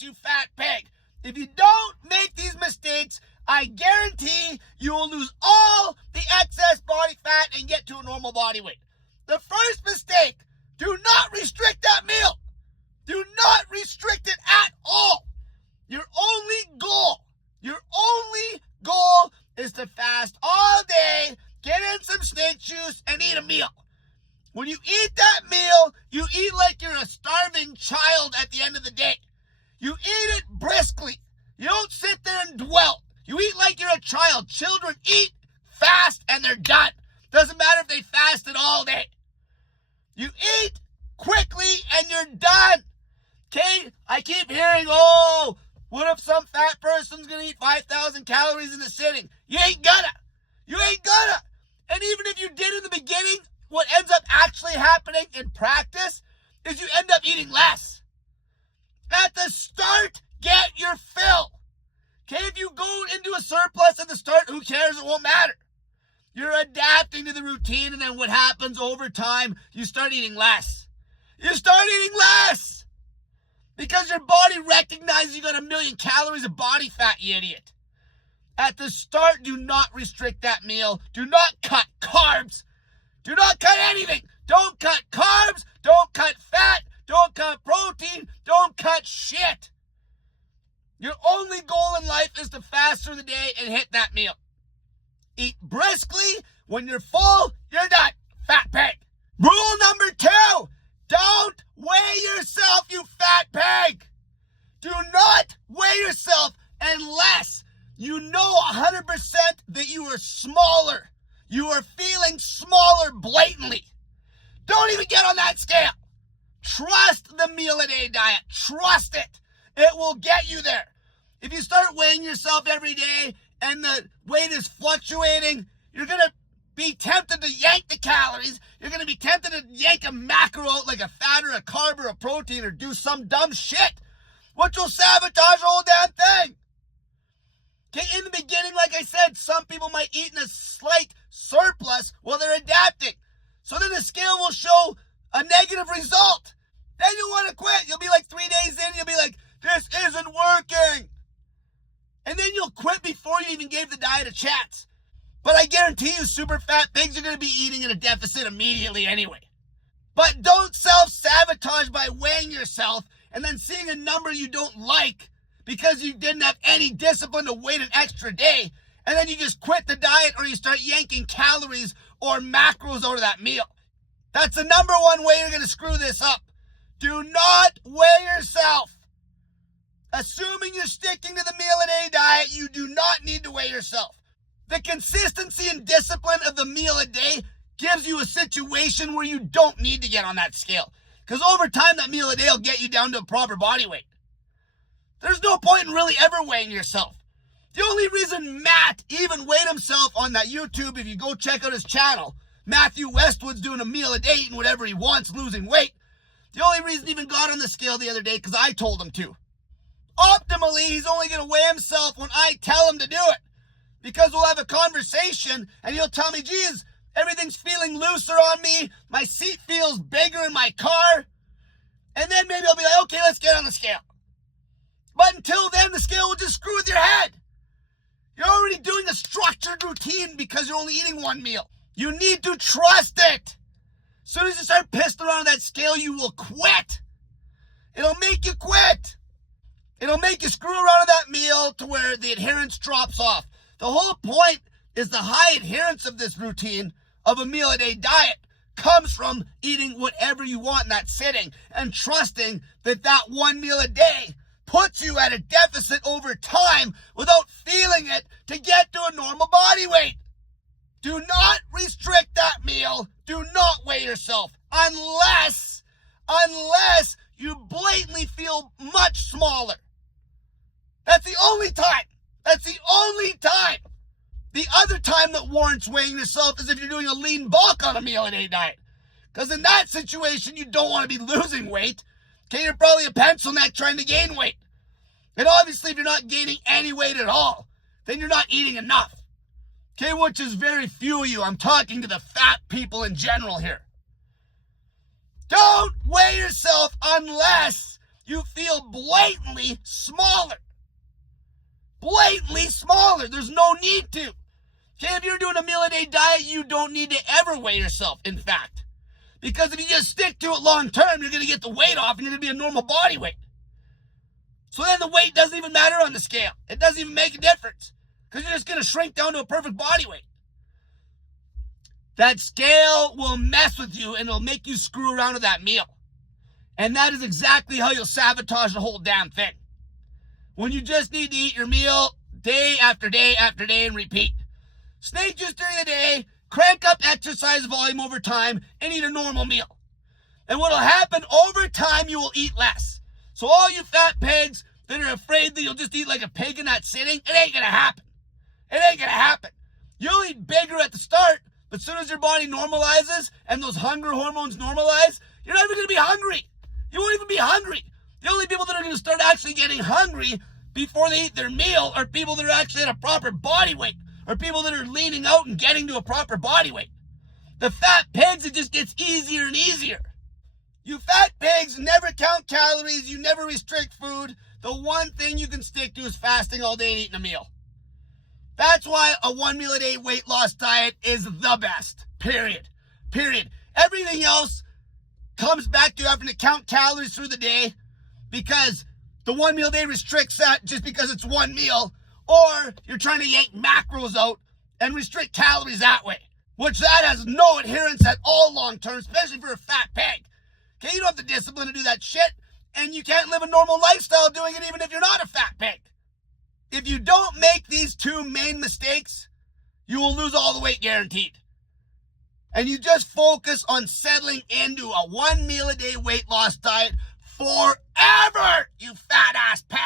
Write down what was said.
mistakes, you fat pig. If you don't make these mistakes, I guarantee you will lose all the excess body fat and get to a normal body weight. The first mistake, do not restrict that meal. Do not restrict it at all. Your only goal is to fast all day, get in some snake juice, and eat a meal. When you eat that meal, you eat like you're a starving child at the end of the day. You eat it briskly. You don't sit there and dwell. You eat like you're a child. Children eat fast and they're done. Doesn't matter if they fasted all day. You eat quickly and you're done. Okay? I keep hearing, oh, what if some fat person's going to eat 5,000 calories in a sitting? You ain't gonna. You ain't gonna. And even if you did in the beginning, what ends up actually happening in practice is you end up eating less. At the start, get your fill. Okay, if you go into a surplus at the start, who cares? It won't matter. You're adapting to the routine, and then what happens over time, you start eating less. You start eating less because your body recognizes you got 1 million calories of body fat, you idiot. At the start, do not restrict that meal. Do not cut carbs. Do not cut anything. Don't cut carbs. Don't cut fat. Don't cut protein. Don't cut shit. Your only goal in life is to fast through the day and hit that meal. Eat briskly. When you're full, you're done. Fat pig. Rule number 2. Don't weigh yourself, you fat pig. Do not weigh yourself unless you know 100% that you are smaller. You are feeling smaller blatantly. Don't even get on that scale. Trust the meal-a-day diet. Trust it. It will get you there. If you start weighing yourself every day and the weight is fluctuating, you're going to be tempted to yank the calories. You're going to be tempted to yank a macro out like a fat or a carb or a protein or do some dumb shit, which will sabotage the whole damn thing. Okay, in the beginning, like I said, some people might eat in a slight surplus while they're adapting. So then the scale will show a negative result. Then you'll want to quit. You'll be like 3 days in, you'll be like, this isn't working. And then you'll quit before you even gave the diet a chance. But I guarantee you, super fat pigs are going to be eating in a deficit immediately anyway. But don't self-sabotage by weighing yourself and then seeing a number you don't like because you didn't have any discipline to wait an extra day, and then you just quit the diet or you start yanking calories or macros out of that meal. That's the number one way you're going to screw this up. Do not weigh yourself. Assuming you're sticking to the meal-a-day diet, you do not need to weigh yourself. The consistency and discipline of the meal a day gives you a situation where you don't need to get on that scale. Because over time, that meal a day will get you down to a proper body weight. There's no point in really ever weighing yourself. The only reason Matt even weighed himself on that YouTube, if you go check out his channel, Matthew Westwood's doing a meal a day, eating whatever he wants, losing weight. The only reason he even got on the scale the other day, because I told him to. Optimally, he's only going to weigh himself when I tell him to do it. Because we'll have a conversation and he'll tell me, geez, everything's feeling looser on me. My seat feels bigger in my car. And then maybe I'll be like, okay, let's get on the scale. But until then, the scale will just screw with your head. You're already doing a structured routine because you're only eating one meal. You need to trust it. As soon as you start pissing around that scale, you will quit. It'll make you quit. It'll make you screw around with that meal to where the adherence drops off. The whole point is the high adherence of this routine of a meal-a-day diet comes from eating whatever you want in that sitting and trusting that that one meal a day puts you at a deficit over time without feeling it to get to a normal body weight. Do not restrict that meal. Do not weigh yourself unless you blatantly feel much smaller. That's the only time. That's the only time. The other time that warrants weighing yourself is if you're doing a lean bulk on a meal-a-day diet. Because in that situation, you don't want to be losing weight. Okay, you're probably a pencil neck trying to gain weight. And obviously, if you're not gaining any weight at all, then you're not eating enough. Okay, which is very few of you. I'm talking to the fat people in general here. Don't weigh yourself unless you feel blatantly smaller. Blatantly smaller. There's no need to. Okay, if you're doing a meal a day diet, you don't need to ever weigh yourself, in fact. Because if you just stick to it long term, you're going to get the weight off and you're going to be a normal body weight. So then the weight doesn't even matter on the scale. It doesn't even make a difference. Because you're just going to shrink down to a perfect body weight. That scale will mess with you and it'll make you screw around with that meal. And that is exactly how you'll sabotage the whole damn thing. When you just need to eat your meal day after day after day and repeat. Snake juice during the day, crank up exercise volume over time, and eat a normal meal. And what'll happen over time, you will eat less. So all you fat pigs that are afraid that you'll just eat like a pig and not sitting, it ain't gonna happen. It ain't gonna happen. You'll eat bigger at the start, but as soon as your body normalizes and those hunger hormones normalize, you're not even gonna be hungry. You won't even be hungry. The only people that are gonna start actually getting hungry before they eat their meal are people that are actually at a proper body weight, or people that are leaning out and getting to a proper body weight. The fat pigs, it just gets easier and easier. You fat pigs never count calories, you never restrict food. The one thing you can stick to is fasting all day and eating a meal. That's why a 1 meal a day weight loss diet is the best. Period. Everything else comes back to having to count calories through the day, because the 1 meal a day restricts that just because it's one meal, or you're trying to yank macros out and restrict calories that way, which that has no adherence at all long term, especially for a fat pig. Okay, you don't have the discipline to do that shit, and you can't live a normal lifestyle doing it even if you're not a fat pig. If you don't make these two main mistakes, you will lose all the weight guaranteed. And you just focus on settling into a 1 meal a day weight loss diet forever, you fat ass pig.